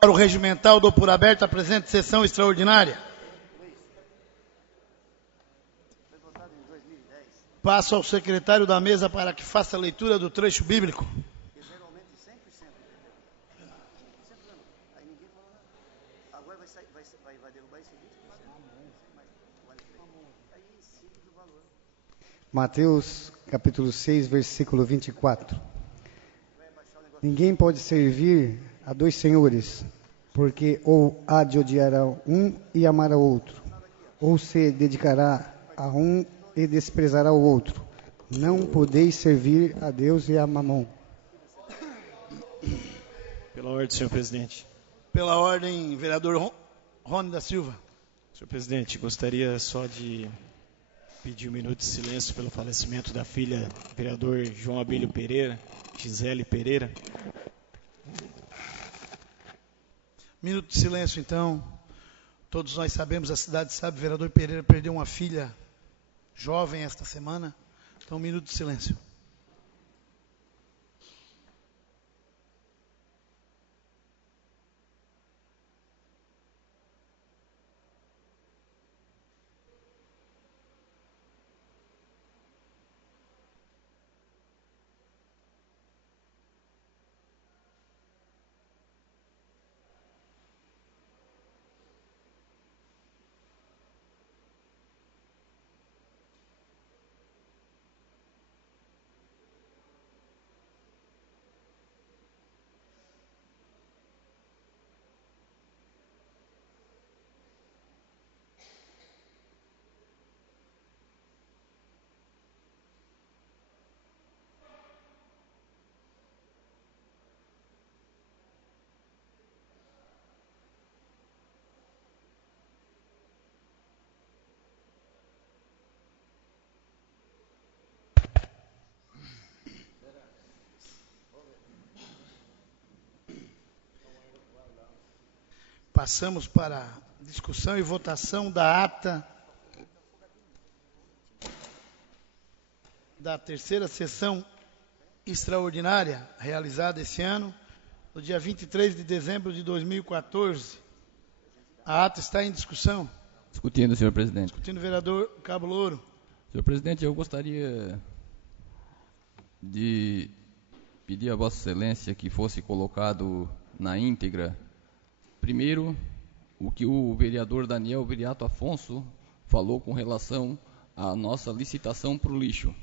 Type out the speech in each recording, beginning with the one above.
Quórum regimental, dou por aberta a presente sessão extraordinária. Passo ao secretário da mesa para que faça a leitura do trecho bíblico. Mateus capítulo 6, versículo 24. Ninguém pode servir a dois senhores, porque ou há de odiar a um e amar ao outro, ou se dedicará a um e desprezará o outro. Não podeis servir a Deus e a Mamon. Pela ordem, senhor presidente. Pela ordem, vereador Rony da Silva. Senhor presidente, gostaria só de pedir um minuto de silêncio pelo falecimento da filha do vereador João Abílio Pereira, Gisele Pereira. Minuto de silêncio, então. Todos nós sabemos, a cidade sabe, o vereador Pereira perdeu uma filha jovem esta semana. Então, um minuto de silêncio. Passamos para a discussão e votação da ata da terceira sessão extraordinária realizada esse ano, no dia 23 de dezembro de 2014. A ata está em discussão. Discutindo, senhor presidente. Discutindo o vereador Cabo Louro. Senhor presidente, eu gostaria de pedir a Vossa Excelência que fosse colocado na íntegra, primeiro, o que o vereador Daniel Viriato Afonso falou com relação à nossa licitação para o lixo.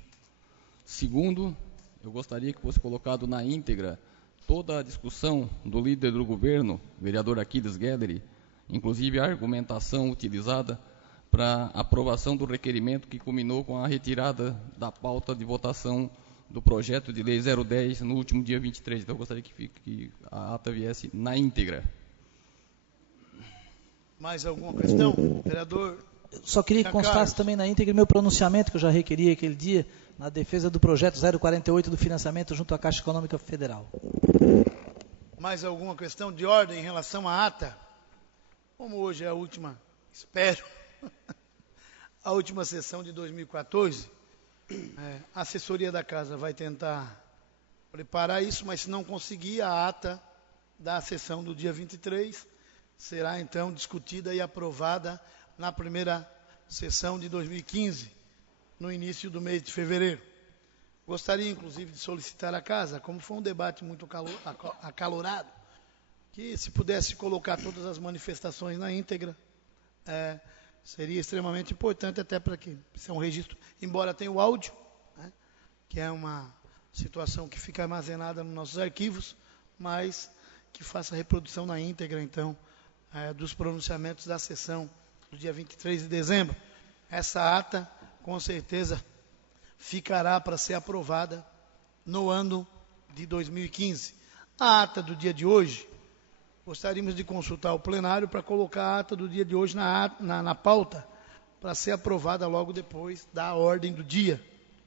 Segundo, eu gostaria que fosse colocado na íntegra toda a discussão do líder do governo, vereador Aquiles Guederi, inclusive a argumentação utilizada para aprovação do requerimento que culminou com a retirada da pauta de votação do projeto de lei 010 no último dia 23. Então eu gostaria que a ata viesse na íntegra. Mais alguma questão? Vereador? Só queria que constasse também na íntegra meu pronunciamento, que eu já requeri aquele dia, na defesa do projeto 048 do financiamento junto à Caixa Econômica Federal. Mais alguma questão de ordem em relação à ata? Como hoje é a última, espero, a última sessão de 2014, a assessoria da casa vai tentar preparar isso, mas se não conseguir, a ata da sessão do dia 23 será então discutida e aprovada na primeira sessão de 2015, no início do mês de fevereiro. Gostaria, inclusive, de solicitar à casa, como foi um debate muito acalorado, que se pudesse colocar todas as manifestações na íntegra, seria extremamente importante, até para que isso é um registro, embora tenha o áudio, que é uma situação que fica armazenada nos nossos arquivos, mas que faça a reprodução na íntegra, então, dos pronunciamentos da sessão do dia 23 de dezembro. Essa ata, com certeza, ficará para ser aprovada no ano de 2015. A ata do dia de hoje, gostaríamos de consultar o plenário para colocar a ata do dia de hoje na pauta, para ser aprovada logo depois da ordem do dia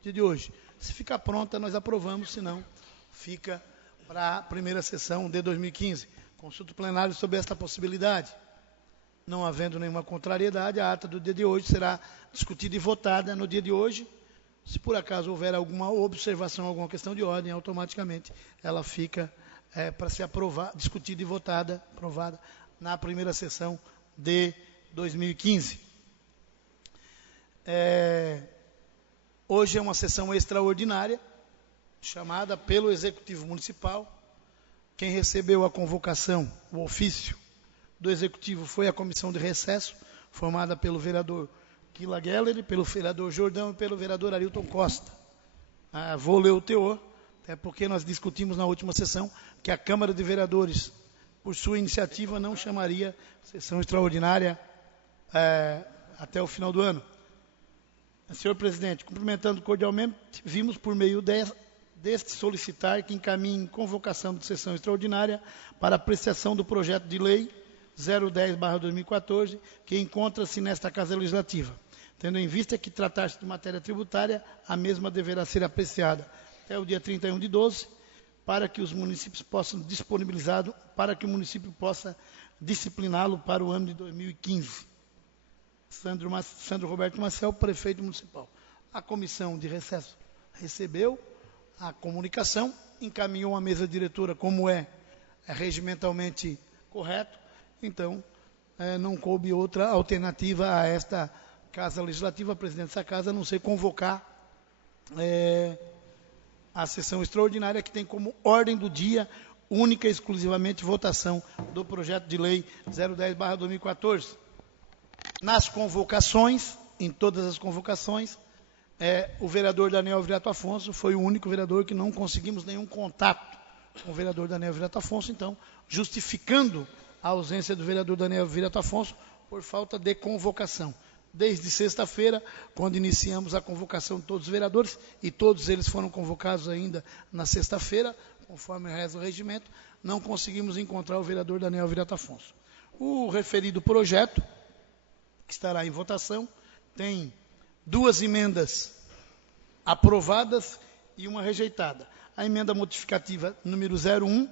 de hoje. Se ficar pronta, nós aprovamos, se não, fica para a primeira sessão de 2015. Consulta o plenário sobre esta possibilidade. Não havendo nenhuma contrariedade, a ata do dia de hoje será discutida e votada no dia de hoje. Se por acaso houver alguma observação, alguma questão de ordem, automaticamente ela fica para ser discutida e aprovada na primeira sessão de 2015. Hoje é uma sessão extraordinária, chamada pelo Executivo Municipal. Quem recebeu a convocação, o ofício do Executivo, foi a comissão de recesso, formada pelo vereador Kila Geller, pelo vereador Jordão e pelo vereador Arilton Costa. Vou ler o teor, até porque nós discutimos na última sessão que a Câmara de Vereadores, por sua iniciativa, não chamaria sessão extraordinária até o final do ano. Senhor presidente, cumprimentando cordialmente, vimos por meio deste solicitar que encaminhe convocação de sessão extraordinária para apreciação do projeto de lei 010/2014, que encontra-se nesta Casa Legislativa. Tendo em vista que tratar-se de matéria tributária, a mesma deverá ser apreciada até o dia 31/12, para que os municípios possam disponibilizá-lo, para que o município possa discipliná-lo para o ano de 2015. Sandro Roberto Marcel, prefeito municipal. A comissão de recesso recebeu a comunicação, encaminhou à mesa diretora como é regimentalmente correto, então não coube outra alternativa a esta Casa Legislativa, presidente dessa casa, a não ser convocar a sessão extraordinária, que tem como ordem do dia única e exclusivamente votação do projeto de lei 010/2014. Nas convocações, em todas as convocações, o vereador Daniel Viriato Afonso foi o único vereador que não conseguimos nenhum contato com o vereador Daniel Viriato Afonso, então, justificando a ausência do vereador Daniel Viriato Afonso por falta de convocação. Desde sexta-feira, quando iniciamos a convocação de todos os vereadores, e todos eles foram convocados ainda na sexta-feira, conforme reza o regimento, não conseguimos encontrar o vereador Daniel Viriato Afonso. O referido projeto, que estará em votação, tem 2 emendas aprovadas e uma rejeitada. A emenda modificativa número 01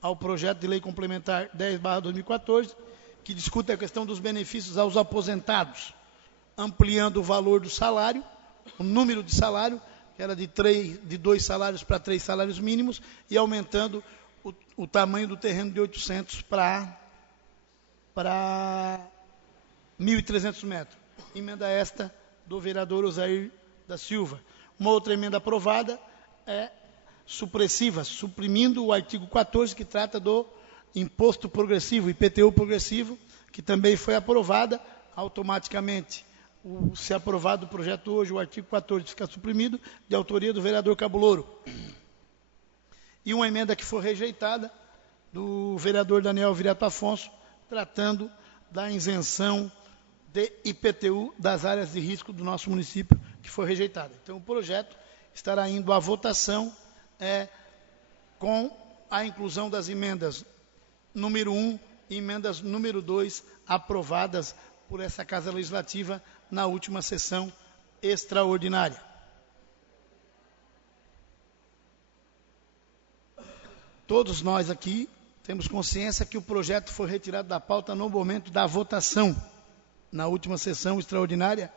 ao projeto de lei complementar 10/2014, que discute a questão dos benefícios aos aposentados, ampliando o valor do salário, o número de salário, que era de 2 salários para 3 salários mínimos, e aumentando o tamanho do terreno de 800 para 1.300 metros. Emenda esta do vereador Osair da Silva. Uma outra emenda aprovada é supressiva, suprimindo o artigo 14, que trata do imposto progressivo, IPTU progressivo, que também foi aprovada. Automaticamente, se aprovado o projeto hoje, o artigo 14 fica suprimido, de autoria do vereador Cabulouro. E uma emenda que foi rejeitada, do vereador Daniel Viriato Afonso, tratando da isenção de IPTU das áreas de risco do nosso município, que foi rejeitada. Então, o projeto estará indo à votação com a inclusão das emendas número 1 e emendas número 2, aprovadas por essa Casa Legislativa na última sessão extraordinária. Todos nós aqui temos consciência que o projeto foi retirado da pauta no momento da votação, na última sessão extraordinária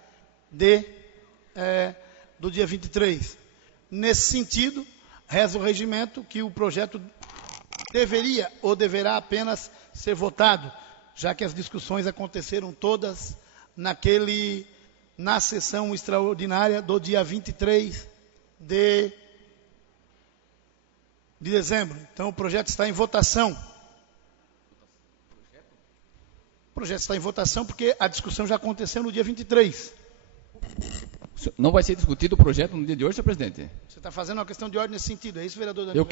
do dia 23. Nesse sentido, reza o regimento que o projeto deveria ou deverá apenas ser votado, já que as discussões aconteceram todas na sessão extraordinária do dia 23 de dezembro. Então, o projeto está em votação. O projeto está em votação porque a discussão já aconteceu no dia 23. Não vai ser discutido o projeto no dia de hoje, senhor presidente? Você está fazendo uma questão de ordem nesse sentido, é isso, vereador Daniel?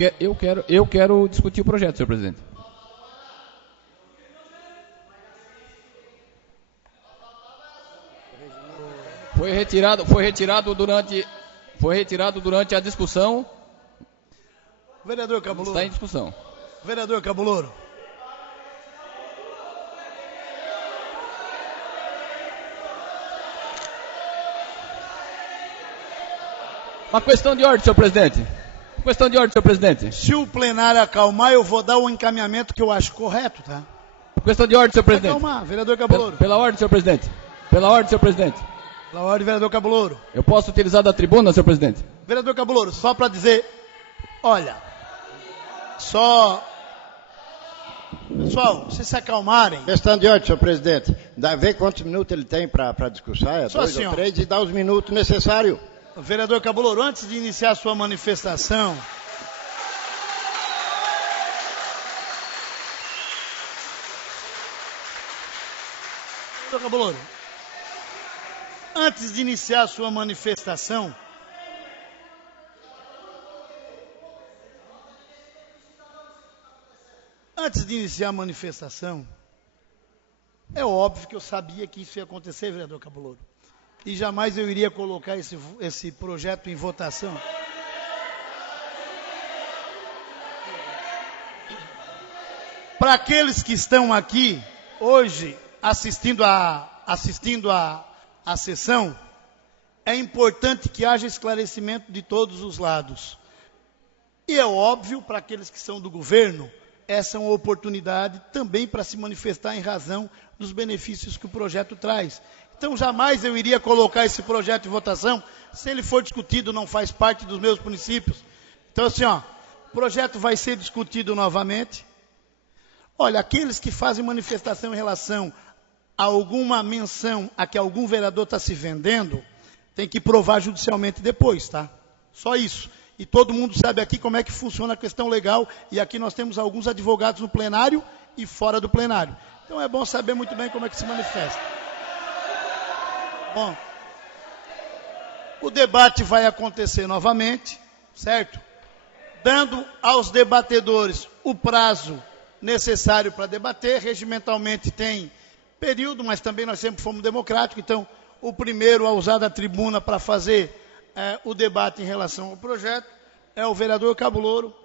Eu quero discutir o projeto, senhor presidente. Foi retirado durante a discussão. Vereador Cabulouro. Está em discussão. Vereador Cabulouro. Uma questão de ordem, senhor presidente. Questão de ordem, senhor presidente. Se o plenário acalmar, eu vou dar o encaminhamento que eu acho correto, tá? Questão de ordem, senhor presidente. Acalmar, vereador Cabulouro. Pela ordem, senhor presidente. Pela ordem, senhor presidente. Pela ordem, vereador Cabulouro. Eu posso utilizar da tribuna, senhor presidente? Vereador Cabulouro, só para dizer, olha, Só... Pessoal, vocês se acalmarem. Questão de ordem, senhor presidente. Vê quantos minutos ele tem para discursar, Só 2 assim, ou 3, e dá os minutos necessários. Vereador Cabolouro, antes de iniciar a sua manifestação... Vereador Cabolouro, antes de iniciar a sua manifestação... Antes de iniciar a manifestação, é óbvio que eu sabia que isso ia acontecer, vereador Cabolouro. E jamais eu iria colocar esse projeto em votação. Para aqueles que estão aqui hoje assistindo a sessão, é importante que haja esclarecimento de todos os lados. E é óbvio, para aqueles que são do governo, essa é uma oportunidade também para se manifestar em razão dos benefícios que o projeto traz. Então, jamais eu iria colocar esse projeto em votação. Se ele for discutido, não faz parte dos meus princípios. Então, assim, o projeto vai ser discutido novamente. Olha, aqueles que fazem manifestação em relação a alguma menção a que algum vereador está se vendendo, tem que provar judicialmente depois, tá? Só isso. E todo mundo sabe aqui como é que funciona a questão legal, e aqui nós temos alguns advogados no plenário e fora do plenário. Então é bom saber muito bem como é que se manifesta. Bom, o debate vai acontecer novamente, certo? Dando aos debatedores o prazo necessário para debater. Regimentalmente tem período, mas também nós sempre fomos democráticos, então o primeiro a usar da tribuna para fazer o debate em relação ao projeto é o vereador Cabolouro.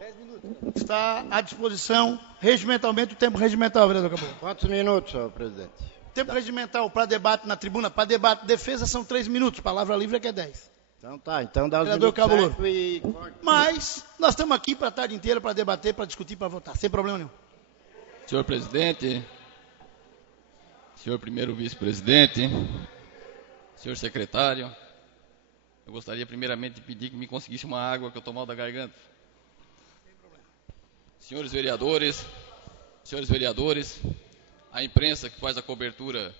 Está à disposição, regimentalmente, o tempo regimental, vereador Cabolouro. Quantos minutos, senhor presidente? Tempo regimental para debate na tribuna, para debate de defesa são 3 minutos, palavra livre é que é 10. Então tá, então dá os Vereador minutos Cabolouro. certo e... Mas nós estamos aqui para a tarde inteira, para debater, para discutir, para votar, sem problema nenhum. Senhor presidente, senhor primeiro vice-presidente, senhor secretário, eu gostaria primeiramente de pedir que me conseguisse uma água que eu estou mal da garganta. Senhores vereadores, a imprensa que faz a cobertura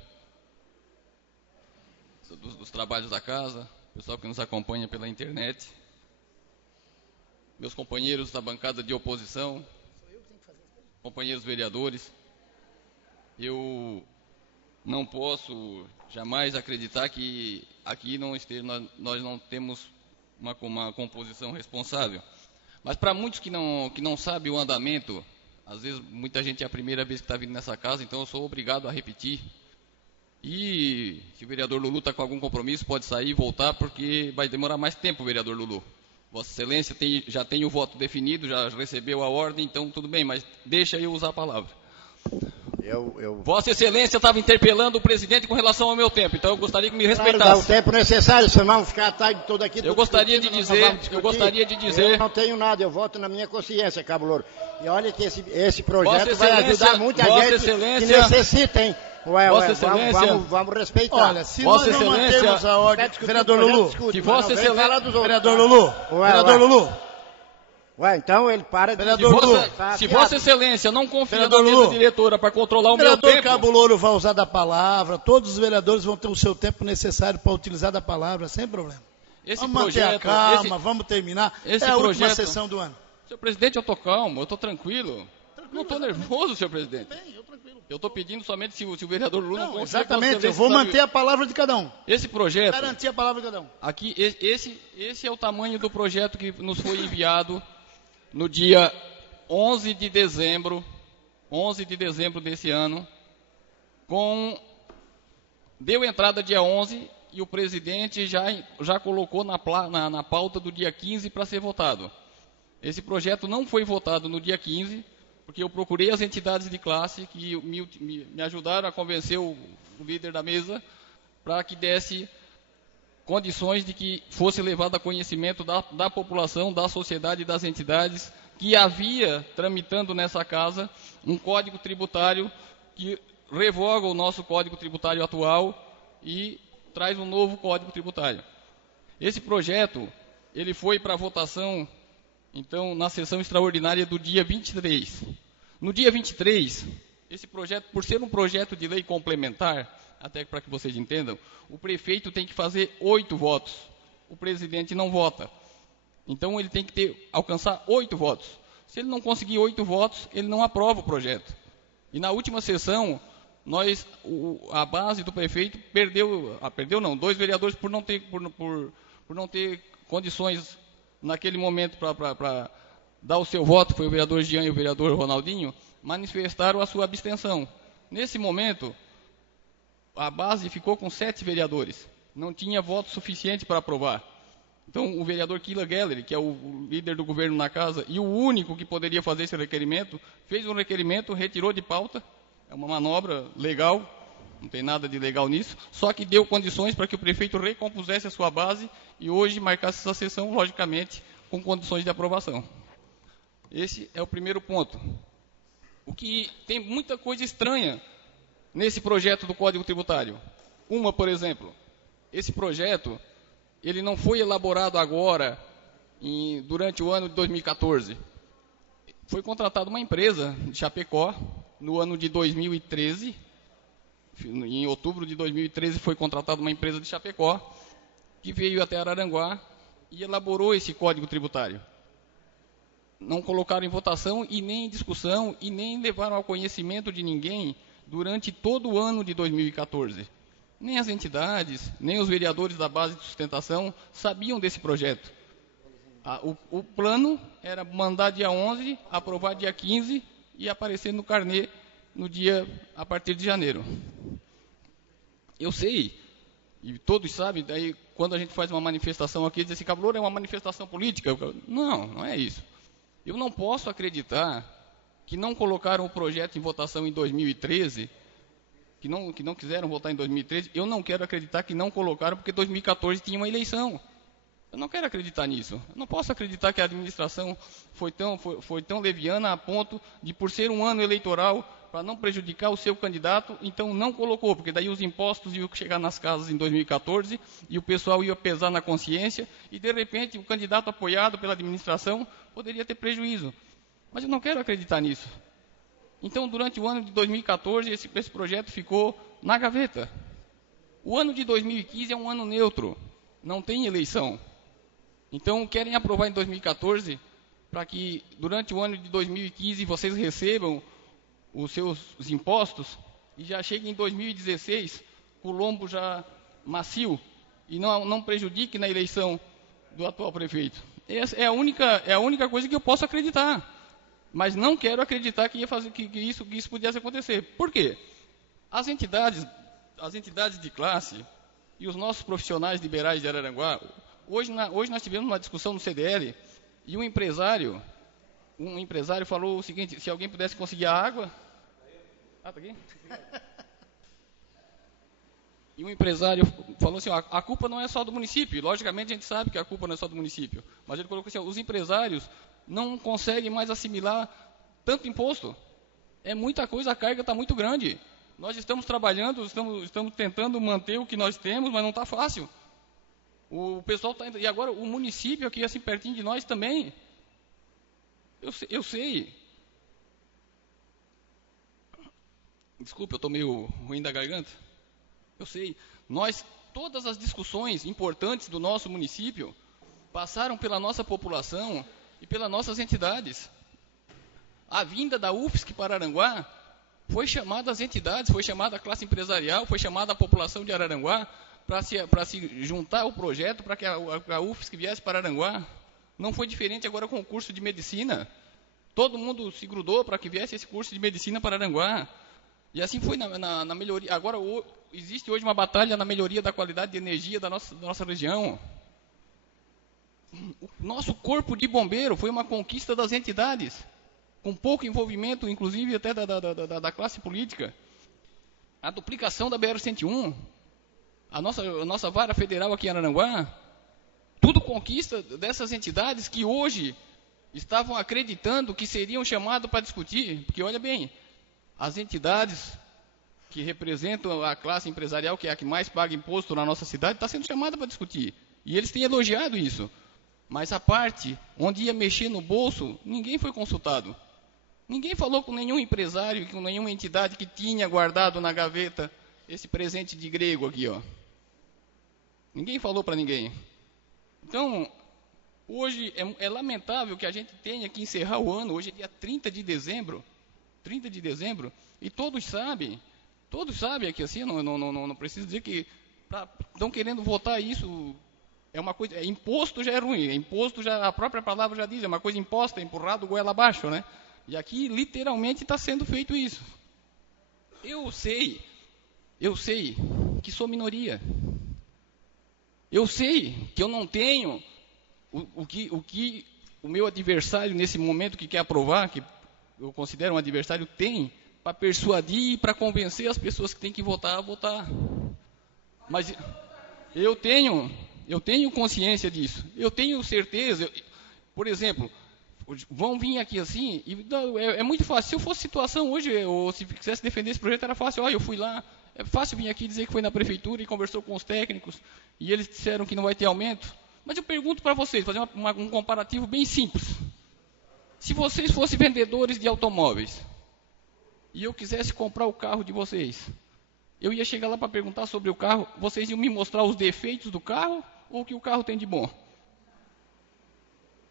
dos trabalhos da casa, o pessoal que nos acompanha pela internet, meus companheiros da bancada de oposição, companheiros vereadores, eu não posso jamais acreditar que aqui nós não temos uma composição responsável. Mas para muitos que não sabem o andamento, às vezes muita gente é a primeira vez que está vindo nessa casa, então eu sou obrigado a repetir. E se o vereador Lulu está com algum compromisso, pode sair e voltar, porque vai demorar mais tempo, vereador Lulu. Vossa Excelência já tem o voto definido, já recebeu a ordem, então tudo bem, mas deixa eu usar a palavra. Vossa Excelência estava interpelando o presidente com relação ao meu tempo, então eu gostaria que me respeitasse. Claro, dá o tempo necessário, senão vamos ficar a tarde toda aqui. Eu gostaria de dizer. Eu não tenho nada, eu voto na minha consciência, Cabolouro. E olha que esse projeto vai ajudar muita gente que necessita, hein? Vossa Excelência, vamos respeitar. Olha, se nós não mantermos a ordem, vereador Lulu, que Vossa Excelência, vereador Lulu, então ele para de... Se Vossa Excelência não confia na mesa diretora para controlar o meu tempo... Vereador Cabolouro vai usar da palavra, todos os vereadores vão ter o seu tempo necessário para utilizar da palavra, sem problema. Vamos manter a calma, vamos terminar. É a última sessão do ano. Senhor presidente, eu estou calmo, eu estou tranquilo. Não estou nervoso, senhor presidente. Eu estou pedindo somente se o vereador Lula não confia. Exatamente, eu vou manter a palavra de cada um. Esse projeto... Garantir a palavra de cada um. Aqui, esse é o tamanho do projeto que nos foi enviado no dia 11 de dezembro desse ano, deu entrada dia 11 e o presidente já colocou na pauta do dia 15 para ser votado. Esse projeto não foi votado no dia 15, porque eu procurei as entidades de classe que me ajudaram a convencer o líder da mesa para que desse condições de que fosse levado a conhecimento da população, da sociedade e das entidades que havia tramitando nessa casa um código tributário que revoga o nosso código tributário atual e traz um novo código tributário. Esse projeto, ele foi para votação Então, na sessão extraordinária do dia 23. No dia 23, esse projeto, por ser um projeto de lei complementar, até para que vocês entendam, o prefeito tem que fazer 8 votos. O presidente não vota. Então, ele tem que alcançar 8 votos. Se ele não conseguir 8 votos, ele não aprova o projeto. E na última sessão, a base do prefeito perdeu 2 vereadores por não ter condições naquele momento para dar o seu voto, foi o vereador Jean e o vereador Ronaldinho, manifestaram a sua abstenção. Nesse momento, a base ficou com 7 vereadores. Não tinha voto suficiente para aprovar. Então, o vereador Kila Geller, que é o líder do governo na casa, e o único que poderia fazer esse requerimento, fez um requerimento, retirou de pauta. É uma manobra legal, não tem nada de legal nisso, só que deu condições para que o prefeito recompusesse a sua base e hoje marcasse essa sessão, logicamente, com condições de aprovação. Esse é o primeiro ponto. O que tem muita coisa estranha nesse projeto do Código Tributário. Uma, por exemplo, esse projeto, ele não foi elaborado agora, durante o ano de 2014. Foi contratada uma empresa de Chapecó, no ano de 2013, em outubro de 2013, foi contratada uma empresa de Chapecó, que veio até Araranguá e elaborou esse Código Tributário. Não colocaram em votação e nem em discussão e nem levaram ao conhecimento de ninguém durante todo o ano de 2014. Nem as entidades, nem os vereadores da base de sustentação sabiam desse projeto. O plano era mandar dia 11, aprovar dia 15 e aparecer no carnê a partir de janeiro. Eu sei, e todos sabem, daí quando a gente faz uma manifestação aqui, diz assim, Cabo Louro é uma manifestação política. Não é isso. Eu não posso acreditar que não colocaram o projeto em votação em 2013, que não quiseram votar em 2013, eu não quero acreditar que não colocaram porque 2014 tinha uma eleição. Eu não quero acreditar nisso. Eu não posso acreditar que a administração foi tão leviana a ponto de, por ser um ano eleitoral, para não prejudicar o seu candidato, então não colocou, porque daí os impostos iam chegar nas casas em 2014 e o pessoal ia pesar na consciência e, de repente, o candidato apoiado pela administração poderia ter prejuízo. Mas eu não quero acreditar nisso. Então, durante o ano de 2014, esse projeto ficou na gaveta. O ano de 2015 é um ano neutro, não tem eleição. Então, querem aprovar em 2014 para que, durante o ano de 2015, vocês recebam os seus impostos e já cheguem em 2016 com o lombo já macio e não prejudique na eleição do atual prefeito. Essa é a única coisa que eu posso acreditar. Mas não quero acreditar que isso pudesse acontecer. Por quê? As entidades de classe e os nossos profissionais liberais de Araranguá, hoje nós tivemos uma discussão no CDL e um empresário falou o seguinte, se alguém pudesse conseguir a água... Ah, tá aqui? E um empresário falou assim, a culpa não é só do município. Logicamente a gente sabe que a culpa não é só do município. Mas ele colocou assim, os empresários não conseguem mais assimilar tanto imposto. É muita coisa, a carga está muito grande. Nós estamos trabalhando, estamos tentando manter o que nós temos, mas não está fácil. O pessoal está indo. E agora o município aqui, assim, pertinho de nós também. Eu sei. Desculpa, eu estou meio ruim da garganta. Eu sei. Todas as discussões importantes do nosso município passaram pela nossa população e pelas nossas entidades. A vinda da UFSC para Araranguá foi chamada as entidades, foi chamada a classe empresarial, foi chamada a população de Araranguá para se juntar ao projeto para que a UFSC viesse para Araranguá. Não foi diferente agora com o curso de medicina. Todo mundo se grudou para que viesse esse curso de medicina para Araranguá. E assim foi na melhoria. Agora existe hoje uma batalha na melhoria da qualidade de energia da nossa região. O nosso corpo de bombeiro foi uma conquista das entidades, com pouco envolvimento, inclusive até da classe política. A duplicação da BR-101, a nossa vara federal aqui em Araranguá, tudo conquista dessas entidades que hoje estavam acreditando que seriam chamados para discutir, porque olha bem, as entidades que representam a classe empresarial, que é a que mais paga imposto na nossa cidade, está sendo chamada para discutir. E eles têm elogiado isso. Mas a parte onde ia mexer no bolso, ninguém foi consultado. Ninguém falou com nenhum empresário, com nenhuma entidade que tinha guardado na gaveta esse presente de grego aqui, ó. Ninguém falou para ninguém. Então, hoje é lamentável que a gente tenha que encerrar o ano. Hoje é dia 30 de dezembro. 30 de dezembro. E todos sabem aqui assim, não preciso dizer que estão querendo votar isso. É uma coisa, imposto já é ruim. Imposto já, a própria palavra já diz, é uma coisa imposta, empurrado goela abaixo, né? E aqui literalmente está sendo feito isso. Eu sei que sou minoria. Eu sei que eu não tenho o que o meu adversário nesse momento que quer aprovar, que eu considero um adversário, tem para persuadir e para convencer as pessoas que têm que votar a votar. Mas eu tenho consciência disso. Eu tenho certeza. Por exemplo, vão vir aqui assim, e é muito fácil. Se eu fosse situação hoje, ou se quisesse defender esse projeto, era fácil. Eu fui lá. É fácil vir aqui dizer que foi na prefeitura e conversou com os técnicos, e eles disseram que não vai ter aumento. Mas eu pergunto para vocês, fazer um comparativo bem simples. Se vocês fossem vendedores de automóveis, e eu quisesse comprar o carro de vocês, eu ia chegar lá para perguntar sobre o carro, vocês iam me mostrar os defeitos do carro, ou o que o carro tem de bom?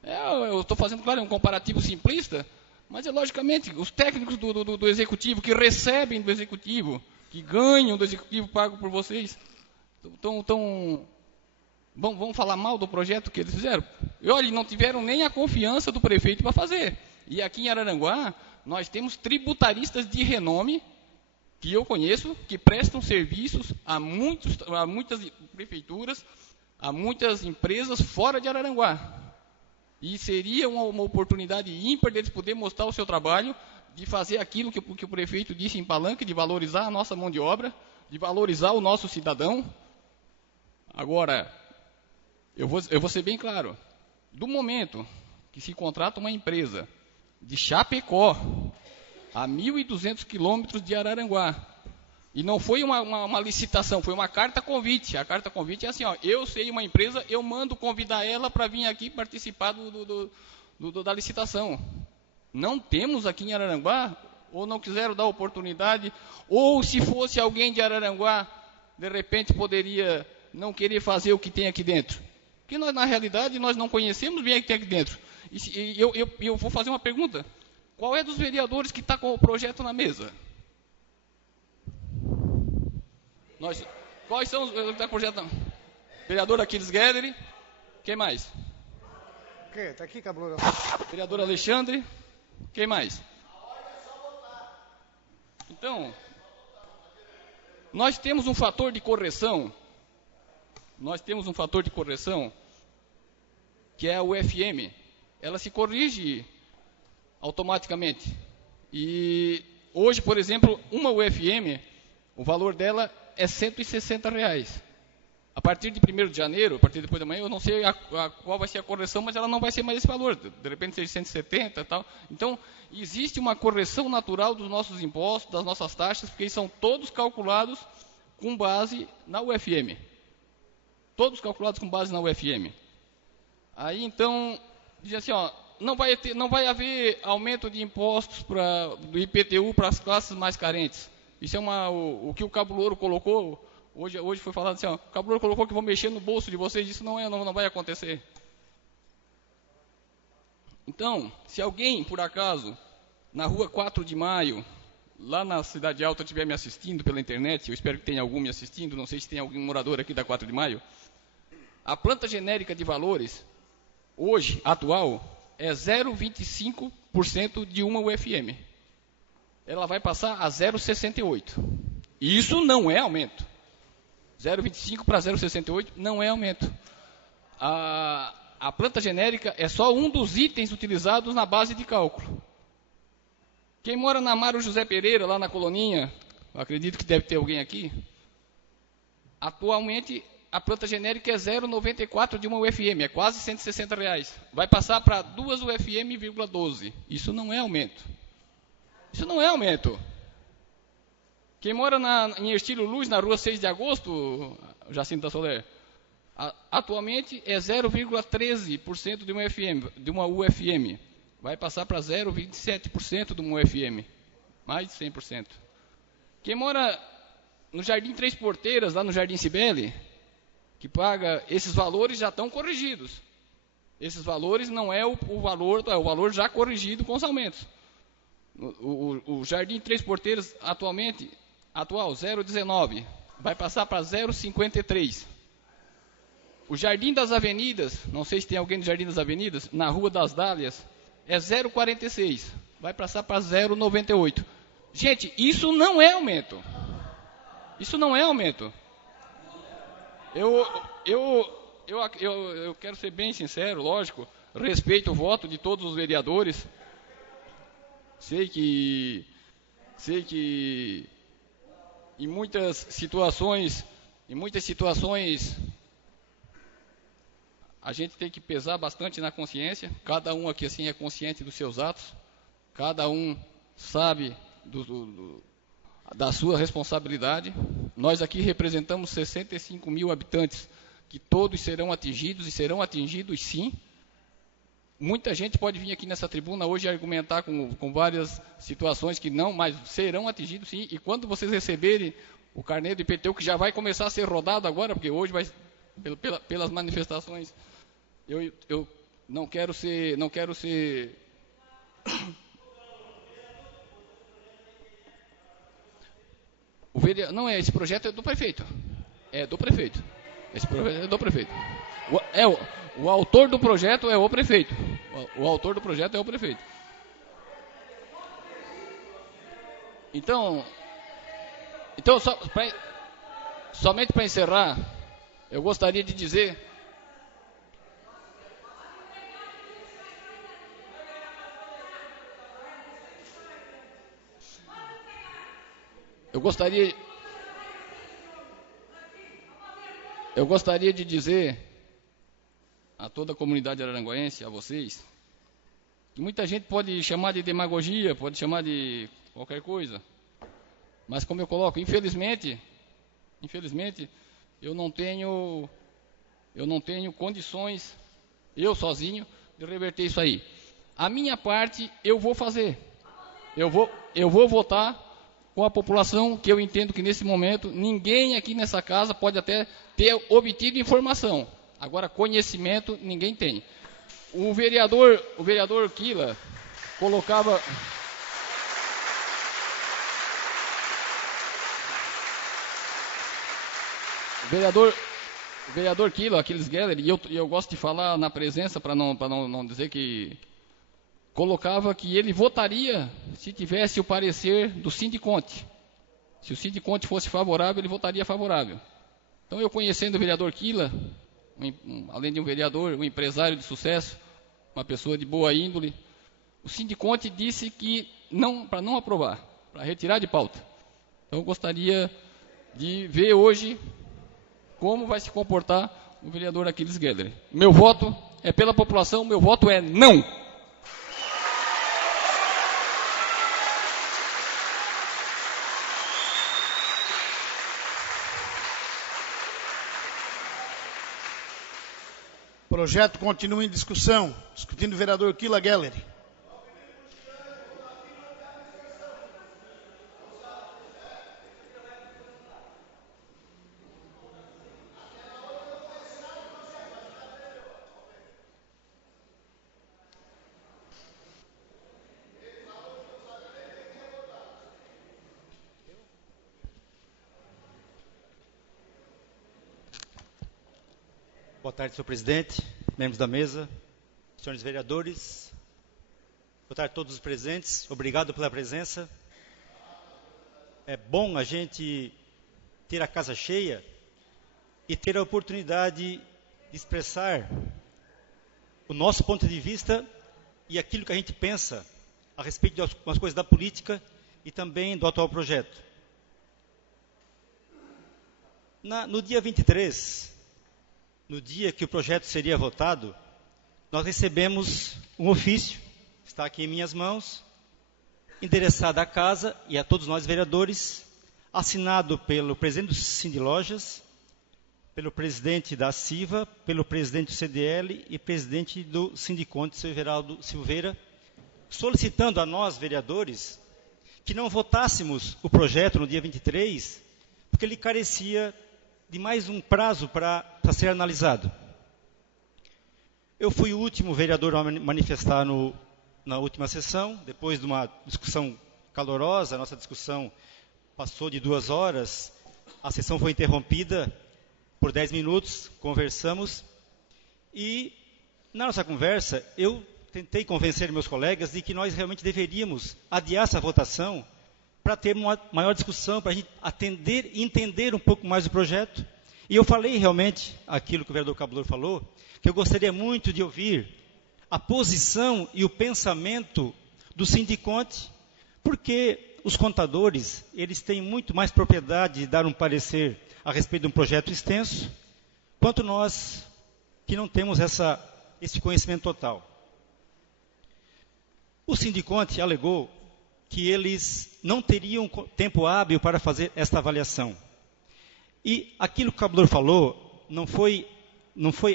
Eu estou fazendo, claro, um comparativo simplista, mas logicamente, os técnicos do executivo, que recebem do executivo, que ganham do executivo pago por vocês, vão falar mal do projeto que eles fizeram? E olha, não tiveram nem a confiança do prefeito para fazer. E aqui em Araranguá, nós temos tributaristas de renome, que eu conheço, que prestam serviços a muitas prefeituras, a muitas empresas fora de Araranguá. E seria uma oportunidade ímpar deles poder mostrar o seu trabalho, de fazer aquilo que o prefeito disse em Palanque, de valorizar a nossa mão de obra, de valorizar o nosso cidadão. Agora, eu vou ser bem claro. Do momento que se contrata uma empresa de Chapecó, a 1.200 quilômetros de Araranguá, e não foi uma licitação, foi uma carta convite. A carta convite é assim, ó, eu sei uma empresa, eu mando convidar ela para vir aqui participar da licitação. Não temos aqui em Araranguá, ou não quiseram dar oportunidade, ou se fosse alguém de Araranguá, de repente poderia não querer fazer o que tem aqui dentro. Porque nós, na realidade, nós não conhecemos bem o que tem aqui dentro. E eu vou fazer uma pergunta. Qual é dos vereadores que está com o projeto na mesa? Quais são os que estão com o projeto? Vereador Aquiles Guederi. Quem mais? Está aqui, Cablouro. Vereador Alexandre. Quem mais? Então, nós temos um fator de correção. Que é a UFM. Ela se corrige automaticamente. E hoje, por exemplo, uma UFM, o valor dela é R$160. A partir de 1º de janeiro, a partir de depois da manhã, eu não sei qual vai ser a correção, mas ela não vai ser mais esse valor. De repente, 670 e tal. Então, existe uma correção natural dos nossos impostos, das nossas taxas, porque eles são todos calculados com base na UFM. Todos calculados com base na UFM. Aí, então, diz assim, ó, não vai haver aumento de impostos do IPTU para as classes mais carentes. Isso é o que o Cabo Louro colocou. Hoje foi falado assim, ó, o Cabo Louro colocou que vão mexer no bolso de vocês. Isso não vai acontecer. Então, se alguém, por acaso, na rua 4 de Maio, lá na Cidade Alta, estiver me assistindo pela internet, eu espero que tenha algum me assistindo, não sei se tem algum morador aqui da 4 de Maio, a planta genérica de valores, hoje, atual, é 0,25% de uma UFM. Ela vai passar a 0,68%. Isso não é aumento. 0,25 para 0,68 não é aumento. A planta genérica é só um dos itens utilizados na base de cálculo. Quem mora na Amaro José Pereira, lá na Coloninha, acredito que deve ter alguém aqui, atualmente a planta genérica é 0,94 de uma UFM, é quase R$160. Vai passar para 2 UFM,12. Isso não é aumento. Isso não é aumento. Quem mora em Ercílio Luz, na rua 6 de agosto, Jacinto da Soler, Atualmente é 0,13% de uma UFM. Vai passar para 0,27% de uma UFM. Mais de 100%. Quem mora no Jardim Três Porteiras, lá no Jardim Cibele, que paga, esses valores já estão corrigidos. Esses valores não é o valor, é o valor já corrigido com os aumentos. O Jardim Três Porteiras atual 0,19, vai passar para 0,53. O Jardim das Avenidas, não sei se tem alguém no Jardim das Avenidas, na Rua das Dálias, é 0,46, vai passar para 0,98. Gente, isso não é aumento. Isso não é aumento. Eu quero ser bem sincero, lógico, respeito o voto de todos os vereadores. Sei que em muitas situações a gente tem que pesar bastante na consciência. Cada um aqui assim é consciente dos seus atos. Cada um sabe da sua responsabilidade. Nós aqui representamos 65 mil habitantes, que todos serão atingidos, e serão atingidos sim. Muita gente pode vir aqui nessa tribuna hoje argumentar com várias situações que não, mas serão atingidos sim. E quando vocês receberem o carnê do IPTU, que já vai começar a ser rodado agora, porque hoje vai, pelas manifestações, eu não quero ser não é, esse projeto é do prefeito. Esse projeto é do prefeito. O autor do projeto é o prefeito. O autor do projeto é o prefeito. Então somente para encerrar, eu gostaria de dizer Eu gostaria de dizer a toda a comunidade araranguaense, a vocês, que muita gente pode chamar de demagogia, pode chamar de qualquer coisa, mas como eu coloco, infelizmente, eu não tenho condições, eu sozinho, de reverter isso aí. A minha parte eu vou fazer. Eu vou votar com a população, que eu entendo que nesse momento ninguém aqui nessa casa pode até ter obtido informação. Agora, conhecimento ninguém tem. O vereador Quila colocava... O vereador Quila, Aquiles Geller, e eu gosto de falar na presença para não dizer que... colocava que ele votaria se tivesse o parecer do Sindiconte. Se o Sindiconte fosse favorável, ele votaria favorável. Então, eu conhecendo o vereador Quila, além de um vereador, um empresário de sucesso, uma pessoa de boa índole, o Sindiconte disse que para não aprovar, para retirar de pauta. Então, eu gostaria de ver hoje como vai se comportar o vereador Aquiles Geller. Meu voto é pela população, meu voto é não. O projeto continua em discussão. Discutindo o vereador Quila Geller. Boa tarde, senhor presidente, membros da mesa, senhores vereadores. Boa tarde a todos os presentes. Obrigado pela presença. É bom a gente ter a casa cheia e ter a oportunidade de expressar o nosso ponto de vista e aquilo que a gente pensa a respeito de algumas coisas da política e também do atual projeto. No dia 23, no dia que o projeto seria votado, nós recebemos um ofício, está aqui em minhas mãos, endereçado à casa e a todos nós vereadores, assinado pelo presidente do Sindilojas, pelo presidente da CIVA, pelo presidente do CDL e presidente do Sindiconte, seu Everaldo Silveira, solicitando a nós, vereadores, que não votássemos o projeto no dia 23, porque ele carecia de mais um prazo para ser analisado. Eu fui o último vereador a manifestar na última sessão, depois de uma discussão calorosa. A nossa discussão passou de 2 horas, a sessão foi interrompida por 10 minutos, conversamos, e na nossa conversa eu tentei convencer meus colegas de que nós realmente deveríamos adiar essa votação para ter uma maior discussão, para a gente atender e entender um pouco mais o projeto. E eu falei realmente aquilo que o vereador Cabulor falou, que eu gostaria muito de ouvir a posição e o pensamento do Sindiconte, porque os contadores, eles têm muito mais propriedade de dar um parecer a respeito de um projeto extenso, quanto nós que não temos esse conhecimento total. O Sindiconte alegou que eles não teriam tempo hábil para fazer esta avaliação. E aquilo que o Cabulor falou não foi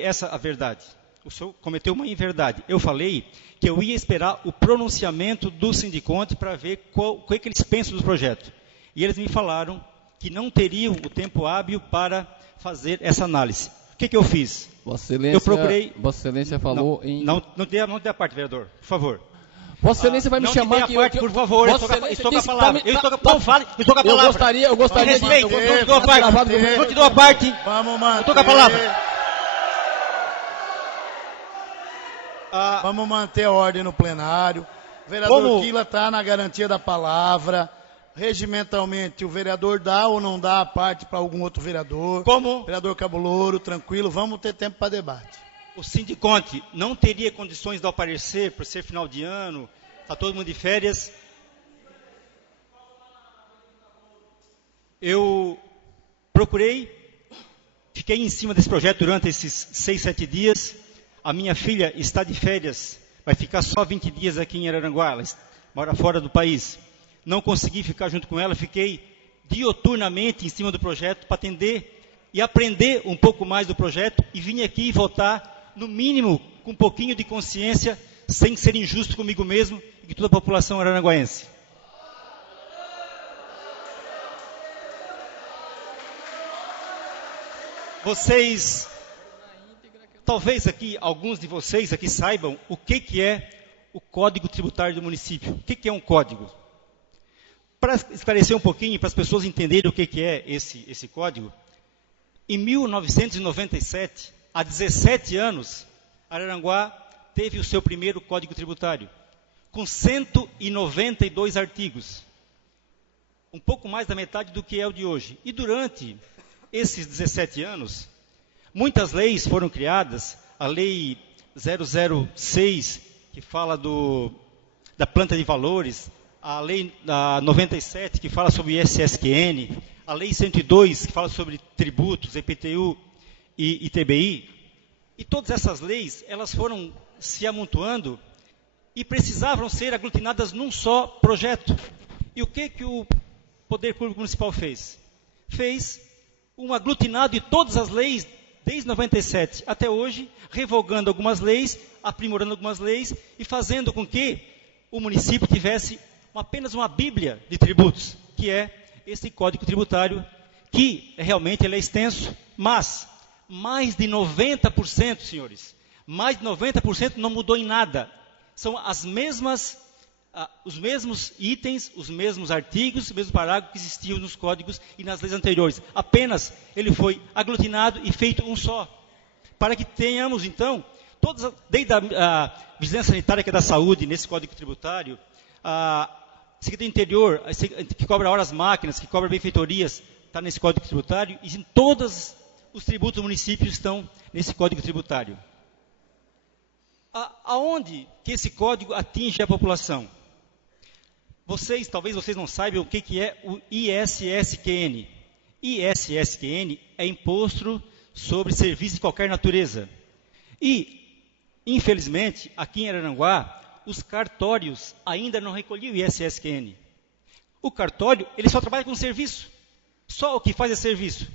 essa a verdade. O senhor cometeu uma inverdade. Eu falei que eu ia esperar o pronunciamento do Sindiconte para ver o que eles pensam do projeto. E eles me falaram que não teriam o tempo hábil para fazer essa análise. O que eu fiz? Vossa Excelência, eu procurei... Vossa Excelência falou em... Não dê a parte, vereador, por favor. Vossa Excelência vai me chamar aqui... Por favor, eu estou com a palavra. Eu estou com a palavra. Eu gostaria de... Respeito, não te dou a parte. Não te dou a parte. Vamos manter. Eu estou com a palavra. Vamos manter a ordem no plenário. O vereador Quila está na garantia da palavra. Regimentalmente, o vereador dá ou não dá a parte para algum outro vereador. Como? Vereador Cabuloro, tranquilo, vamos ter tempo para debate. O Sindiconte não teria condições de dar o parecer, por ser final de ano, está todo mundo de férias. Eu procurei, fiquei em cima desse projeto durante esses 6, 7 dias. A minha filha está de férias, vai ficar só 20 dias aqui em Araranguá, ela mora fora do país. Não consegui ficar junto com ela, fiquei dioturnamente em cima do projeto para atender e aprender um pouco mais do projeto e vim aqui votar, no mínimo, com um pouquinho de consciência, sem ser injusto comigo mesmo e com toda a população araranguaense. Vocês, talvez aqui, alguns de vocês aqui saibam o que é o Código Tributário do município. O que é um código? Para esclarecer um pouquinho, para as pessoas entenderem o que é esse código, em 1997, há 17 anos, Araranguá teve o seu primeiro Código Tributário, com 192 artigos, um pouco mais da metade do que é o de hoje. E durante esses 17 anos, muitas leis foram criadas, a Lei 006, que fala da planta de valores, a Lei 97, que fala sobre ISSQN, a Lei 102, que fala sobre tributos, IPTU e ITBI. E todas essas leis, elas foram se amontoando e precisavam ser aglutinadas num só projeto. E o que o Poder Público Municipal fez? Fez um aglutinado de todas as leis, desde 97 até hoje, revogando algumas leis, aprimorando algumas leis e fazendo com que o município tivesse apenas uma bíblia de tributos, que é esse Código Tributário, que realmente ele é extenso, mas mais de 90%, senhores, mais de 90% não mudou em nada. São os mesmos itens, os mesmos artigos, os mesmos parágrafos que existiam nos códigos e nas leis anteriores. Apenas ele foi aglutinado e feito um só. Para que tenhamos, então, desde a Vigilância Sanitária, que é da saúde, nesse Código Tributário, a Secretaria do Interior, que cobra horas máquinas, que cobra benfeitorias, está nesse Código Tributário, e todos os tributos do município estão nesse Código Tributário. Aonde que esse código atinge a população? Talvez vocês não saibam o que é o ISSQN. ISSQN é Imposto sobre Serviços de Qualquer Natureza. E, infelizmente, aqui em Araranguá, os cartórios ainda não recolhiam o ISSQN. O cartório, ele só trabalha com serviço. Só o que faz é serviço.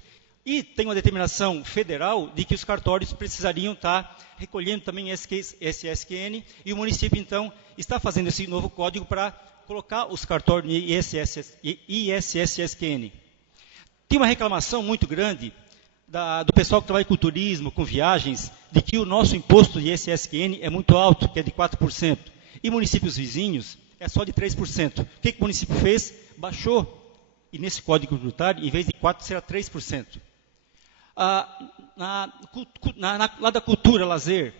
E tem uma determinação federal de que os cartórios precisariam estar recolhendo também SSQN, e o município, então, está fazendo esse novo código para colocar os cartórios ISSQN. Tem uma reclamação muito grande do pessoal que trabalha com turismo, com viagens, de que o nosso imposto de ISSQN é muito alto, que é de 4%, e municípios vizinhos é só de 3%. O que o município fez? Baixou, e nesse código tributário, em vez de 4%, será 3%. Lá da cultura, lazer,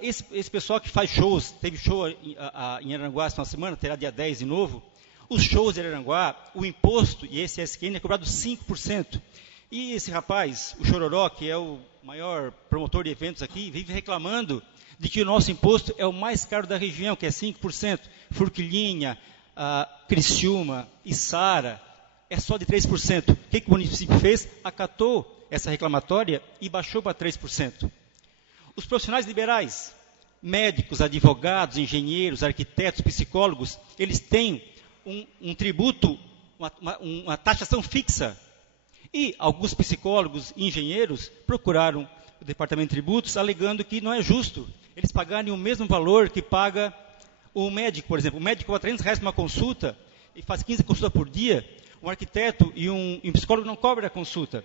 esse pessoal que faz shows, teve show em Araranguá essa semana, terá dia 10 de novo, os shows de Araranguá, o imposto e esse SQN é cobrado 5%. E esse rapaz, o Chororó, que é o maior promotor de eventos aqui, vive reclamando de que o nosso imposto é o mais caro da região, que é 5%. Forquilinha, Criciúma, Içara, é só de 3%. O que o município fez? Acatou essa reclamatória e baixou para 3%. Os profissionais liberais, médicos, advogados, engenheiros, arquitetos, psicólogos, eles têm um tributo, uma taxação fixa. E alguns psicólogos e engenheiros procuraram o Departamento de Tributos, alegando que não é justo eles pagarem o mesmo valor que paga o médico, por exemplo. O médico cobra R$300 uma consulta e faz 15 consultas por dia. Um arquiteto e um psicólogo não cobram a consulta.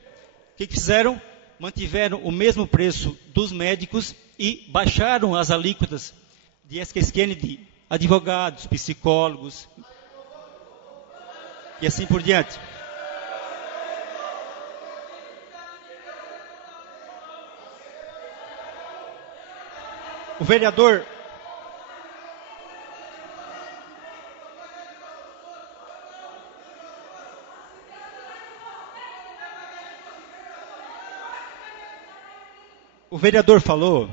O que fizeram? Mantiveram o mesmo preço dos médicos e baixaram as alíquotas de SQN de advogados, psicólogos e assim por diante. O vereador falou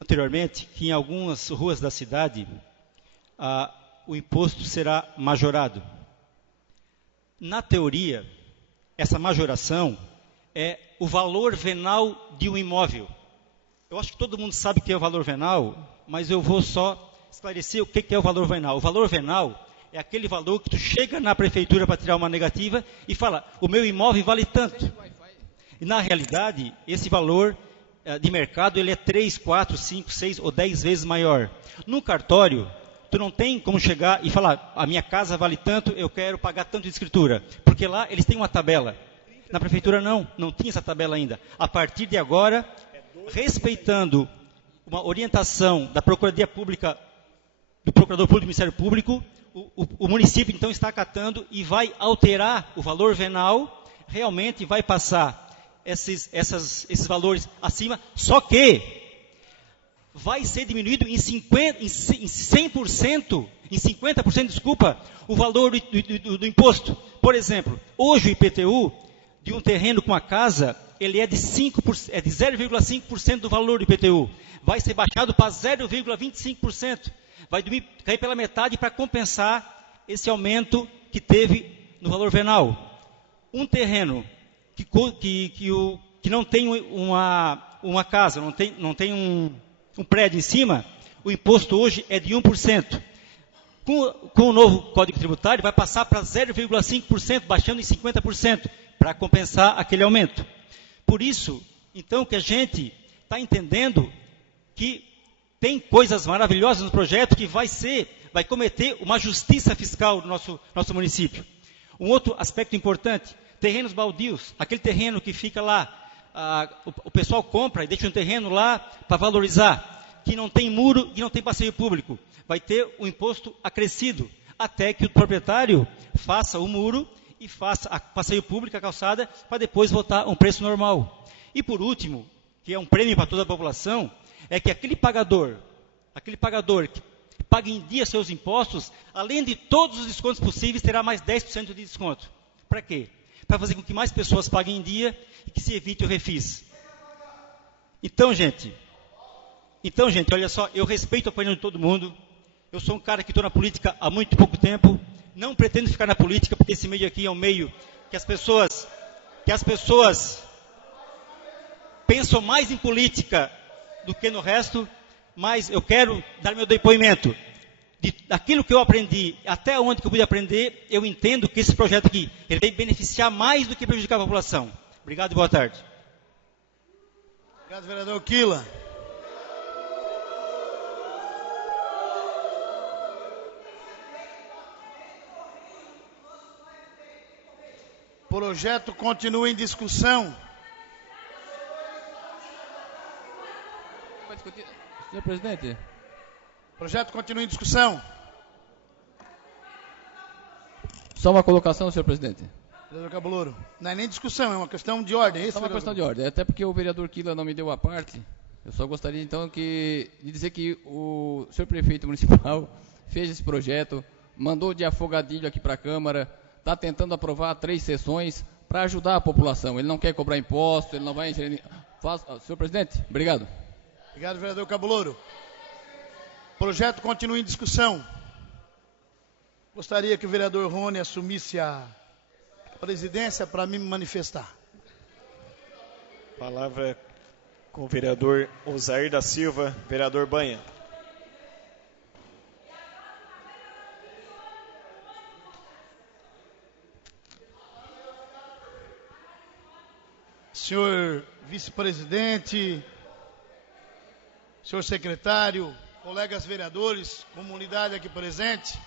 anteriormente que em algumas ruas da cidade o imposto será majorado. Na teoria, essa majoração é o valor venal de um imóvel. Eu acho que todo mundo sabe o que é o valor venal, mas eu vou só esclarecer o que é o valor venal. O valor venal é aquele valor que tu chega na prefeitura para tirar uma negativa e fala, o meu imóvel vale tanto. E na realidade, esse valor de mercado ele é 3, 4, 5, 6 ou 10 vezes maior. No cartório, tu não tem como chegar e falar, a minha casa vale tanto, eu quero pagar tanto de escritura. Porque lá eles têm uma tabela. Na prefeitura não tinha essa tabela ainda. A partir de agora, respeitando uma orientação da Procuradoria Pública, do Procurador Público do Ministério Público, o município então está acatando e vai alterar o valor venal, realmente vai passar esses valores acima, só que vai ser diminuído em 100%, em 50%, desculpa, o valor do imposto. Por exemplo, hoje o IPTU de um terreno com uma casa, ele é de 0,5% do valor do IPTU. Vai ser baixado para 0,25%. Vai cair pela metade para compensar esse aumento que teve no valor venal. Um terreno que não tem uma casa, não tem um prédio em cima, o imposto hoje é de 1%. Com o novo Código Tributário, vai passar para 0,5%, baixando em 50%, para compensar aquele aumento. Por isso, então, que a gente está entendendo que tem coisas maravilhosas no projeto que vai cometer uma justiça fiscal do nosso município. Um outro aspecto importante, terrenos baldios, aquele terreno que fica lá, o pessoal compra e deixa um terreno lá para valorizar, que não tem muro e não tem passeio público. Vai ter o imposto acrescido, até que o proprietário faça o muro e faça a passeio público, a calçada, para depois voltar a um preço normal. E por último, que é um prêmio para toda a população, é que aquele pagador que paga em dia seus impostos, além de todos os descontos possíveis, terá mais 10% de desconto. Para quê? Para fazer com que mais pessoas paguem em dia e que se evite o refis. Então, gente, olha só, eu respeito a opinião de todo mundo. Eu sou um cara que estou na política há muito pouco tempo. Não pretendo ficar na política, porque esse meio aqui é um meio que as pessoas pensam mais em política do que no resto, mas eu quero dar meu depoimento. Daquilo que eu aprendi, até onde que eu pude aprender, eu entendo que esse projeto aqui, ele vai beneficiar mais do que prejudicar a população. Obrigado e boa tarde. Obrigado, vereador Quila. Projeto continua em discussão. Senhor presidente. Projeto continua em discussão. Só uma colocação, senhor presidente. Vereador Cabolouro, não é nem discussão, é uma questão de ordem. É uma questão de ordem, até porque o vereador Quila não me deu a parte. Eu só gostaria então de dizer que o senhor prefeito municipal fez esse projeto, mandou de afogadilho aqui para a Câmara, está tentando aprovar 3 sessões para ajudar a população. Ele não quer cobrar imposto, ele não vai... Senhor presidente, obrigado. Obrigado, vereador Cabolouro. Projeto continua em discussão. Gostaria que o vereador Rony assumisse a presidência para me manifestar. Palavra com o vereador Osair da Silva, vereador Banha. Senhor vice-presidente, senhor secretário, colegas vereadores, comunidade aqui presente.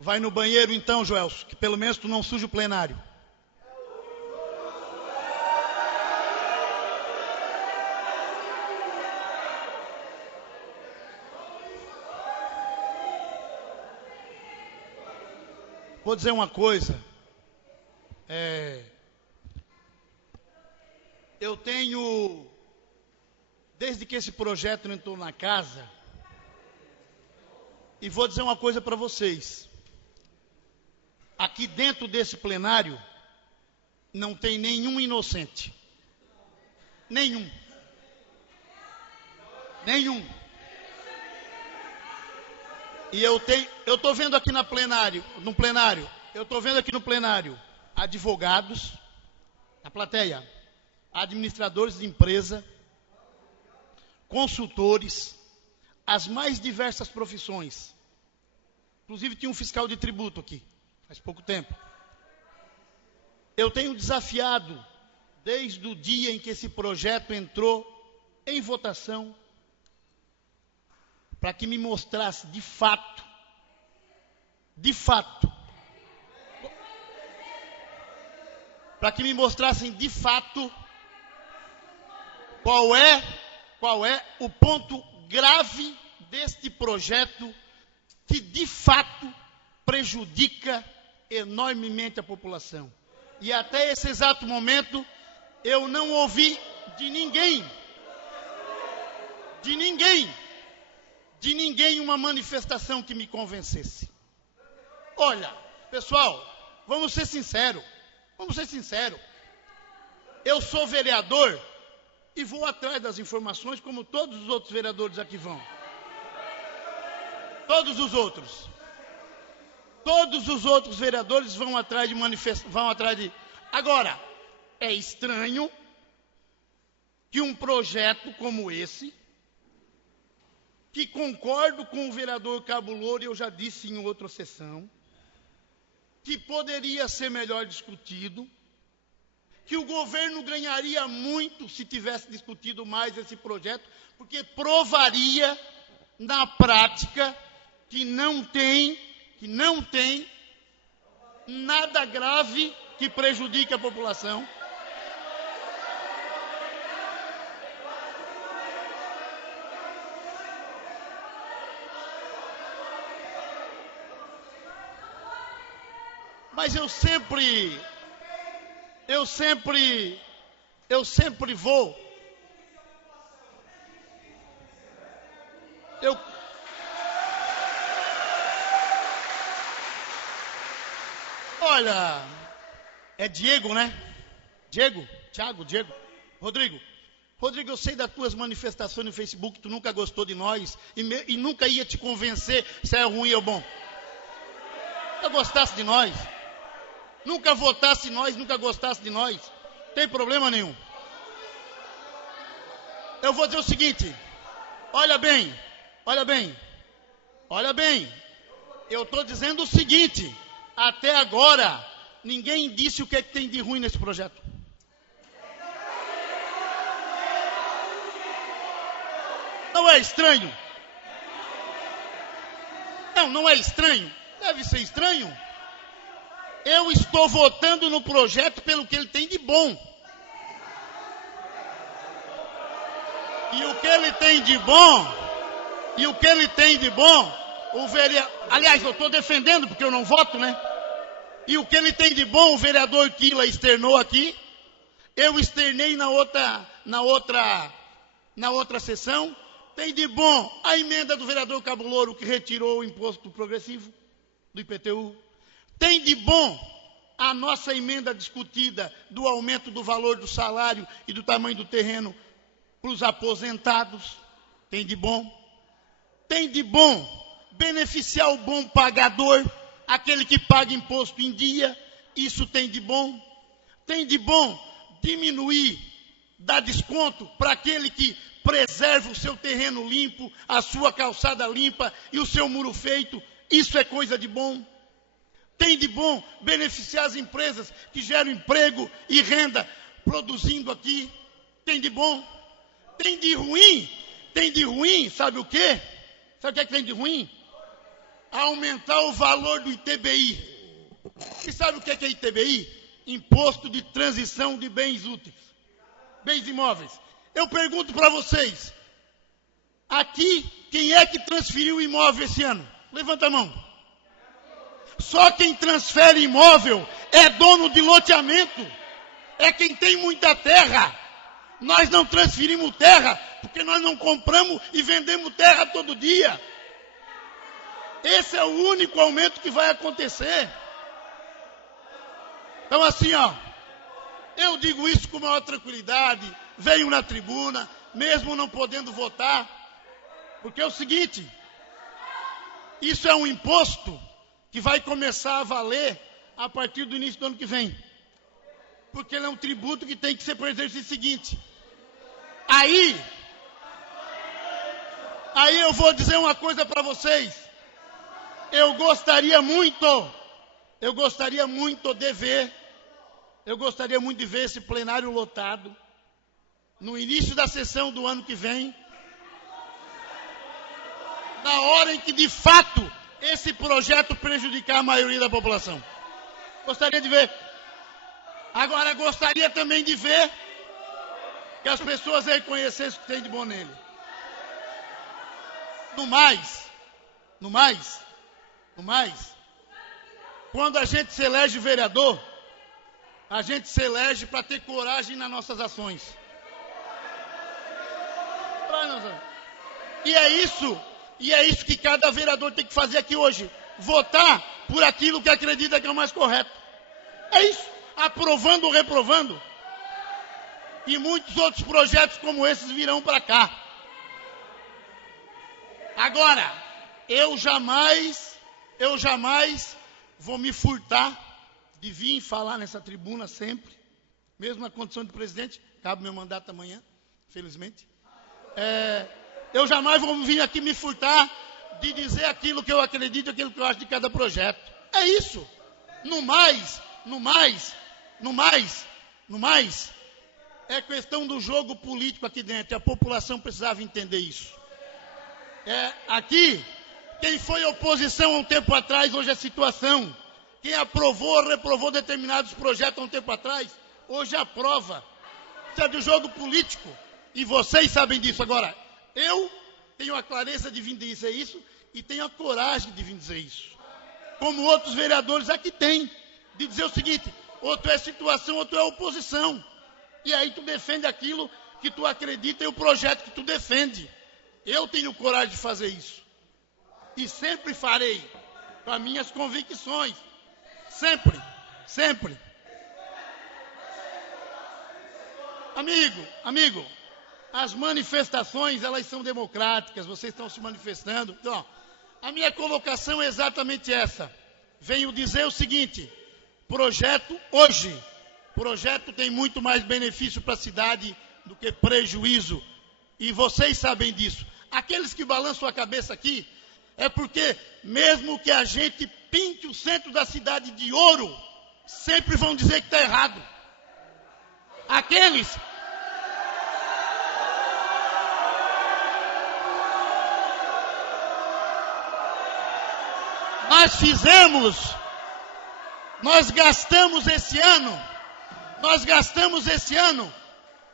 Vai no banheiro então, Joelso, que pelo menos tu não suja o plenário. Vou dizer uma coisa. Eu tenho, desde que esse projeto entrou na casa, e vou dizer uma coisa para vocês. Aqui dentro desse plenário, não tem nenhum inocente. Nenhum. E eu estou vendo aqui no plenário, advogados, na plateia, administradores de empresa, consultores, as mais diversas profissões. Inclusive tinha um fiscal de tributo aqui, faz pouco tempo. Eu tenho desafiado, desde o dia em que esse projeto entrou em votação, para que me mostrasse de fato, para que me mostrassem de fato qual é o ponto grave deste projeto que de fato prejudica enormemente a população. E até esse exato momento eu não ouvi de ninguém uma manifestação que me convencesse. Olha, pessoal, vamos ser sinceros. Eu sou vereador e vou atrás das informações como todos os outros vereadores aqui vão. Todos os outros vereadores vão atrás de Agora, é estranho que um projeto como esse, que concordo com o vereador Cabolouro, eu já disse em outra sessão, que poderia ser melhor discutido, que o governo ganharia muito se tivesse discutido mais esse projeto, porque provaria na prática que não tem nada grave que prejudique a população. Mas eu sempre vou. Olha, é Diego, né? Diego, Rodrigo, eu sei das tuas manifestações no Facebook, tu nunca gostou de nós e nunca ia te convencer se é ruim ou bom. Nunca gostasse de nós. Nunca votasse em nós, nunca gostasse de nós. Não tem problema nenhum. Eu vou dizer o seguinte. Olha bem. Eu estou dizendo o seguinte. Até agora, ninguém disse o que é que tem de ruim nesse projeto. Não é estranho? Não é estranho. Deve ser estranho. Eu estou votando no projeto pelo que ele tem de bom. E o que ele tem de bom, o vereador... Aliás, eu estou defendendo porque eu não voto, né? E o que ele tem de bom, o vereador Quila externou aqui. Eu externei na outra sessão. Tem de bom a emenda do vereador Cabo Louro, que retirou o imposto progressivo do IPTU. Tem de bom a nossa emenda discutida do aumento do valor do salário e do tamanho do terreno para os aposentados. Tem de bom. Tem de bom beneficiar o bom pagador, aquele que paga imposto em dia. Isso tem de bom. Tem de bom diminuir, dar desconto para aquele que preserva o seu terreno limpo, a sua calçada limpa e o seu muro feito. Isso é coisa de bom. Tem de bom beneficiar as empresas que geram emprego e renda produzindo aqui. Tem de bom. Tem de ruim, sabe o quê? Sabe o que é que tem de ruim? Aumentar o valor do ITBI. E sabe o que é ITBI? Imposto de transição de bens úteis, bens imóveis. Eu pergunto para vocês, aqui, quem é que transferiu imóvel esse ano? Levanta a mão. Só quem transfere imóvel é dono de loteamento, é quem tem muita terra. Nós não transferimos terra, porque nós não compramos e vendemos terra todo dia. Esse é o único aumento que vai acontecer. Então assim, eu digo isso com maior tranquilidade, venho na tribuna, mesmo não podendo votar, porque é o seguinte, isso é um imposto que vai começar a valer a partir do início do ano que vem. Porque ele é um tributo que tem que ser para o exercício seguinte. Aí eu vou dizer uma coisa para vocês. Eu gostaria muito de ver esse plenário lotado no início da sessão do ano que vem, na hora em que de fato esse projeto prejudicar a maioria da população. Gostaria de ver. Agora, gostaria também de ver que as pessoas reconhecessem o que tem de bom nele. No mais, quando a gente se elege vereador, a gente se elege para ter coragem nas nossas ações. E é isso que cada vereador tem que fazer aqui hoje. Votar por aquilo que acredita que é o mais correto. É isso. Aprovando ou reprovando. E muitos outros projetos como esses virão para cá. Agora, eu jamais vou me furtar de vir falar nessa tribuna sempre, mesmo na condição de presidente, cabe meu mandato amanhã, felizmente. Eu jamais vou vir aqui me furtar de dizer aquilo que eu acredito, aquilo que eu acho de cada projeto. É isso. No mais, é questão do jogo político aqui dentro. A população precisava entender isso. Aqui, quem foi oposição há um tempo atrás, hoje é situação. Quem aprovou ou reprovou determinados projetos há um tempo atrás, hoje aprova. Isso é do jogo político. E vocês sabem disso. Agora, eu tenho a clareza de vir dizer isso e tenho a coragem de vir dizer isso. Como outros vereadores aqui têm. De dizer o seguinte, ou tu é situação ou tu é oposição. E aí tu defende aquilo que tu acredita e o projeto que tu defende. Eu tenho coragem de fazer isso. E sempre farei, com as minhas convicções. Sempre. Amigo, as manifestações, elas são democráticas, vocês estão se manifestando. Então, a minha colocação é exatamente essa. Venho dizer o seguinte, projeto tem muito mais benefício para a cidade do que prejuízo. E vocês sabem disso. Aqueles que balançam a cabeça aqui, é porque mesmo que a gente pinte o centro da cidade de ouro, sempre vão dizer que está errado. Aqueles nós gastamos esse ano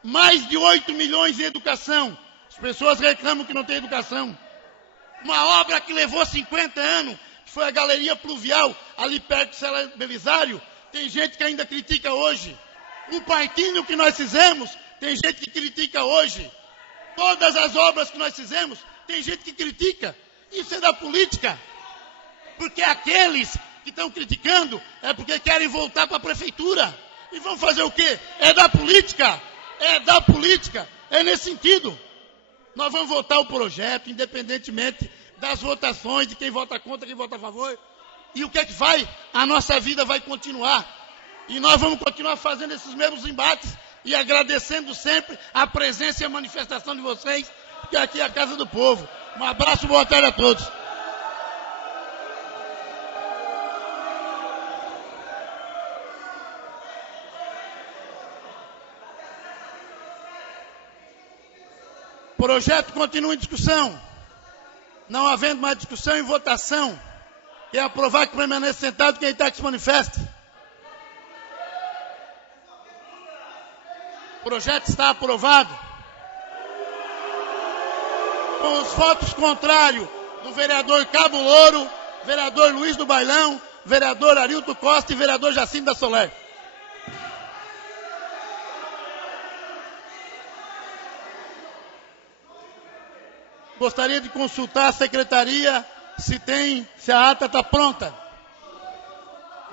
mais de 8 milhões em educação. As pessoas reclamam que não tem educação. Uma obra que levou 50 anos, que foi a Galeria Pluvial, ali perto de Cela Belisário, tem gente que ainda critica hoje. O parquinho que nós fizemos, tem gente que critica hoje. Todas as obras que nós fizemos, tem gente que critica. Isso é da política. Porque aqueles que estão criticando é porque querem voltar para a prefeitura. E vão fazer o quê? É da política. É da política. É nesse sentido. Nós vamos votar o projeto, independentemente das votações, de quem vota contra, quem vota a favor. E o que é que vai? A nossa vida vai continuar. E nós vamos continuar fazendo esses mesmos embates e agradecendo sempre a presença e a manifestação de vocês, porque aqui é a casa do povo. Um abraço, boa tarde a todos. O projeto continua em discussão. Não havendo mais discussão e votação, quem aprovar que permaneça sentado, quem está que se manifeste. O projeto está aprovado. Com os votos contrários do vereador Cabo Louro, vereador Luiz do Bailão, vereador Arilton Costa e vereador Jacinto da Soler. Gostaria de consultar a secretaria se a ata está pronta.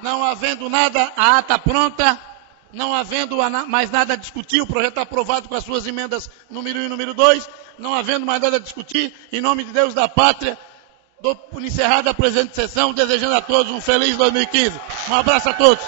Não havendo nada, a ata pronta, não havendo mais nada a discutir, o projeto está aprovado com as suas emendas número 1 e número 2, não havendo mais nada a discutir, em nome de Deus da Pátria, dou por encerrada a presente sessão, desejando a todos um feliz 2015. Um abraço a todos.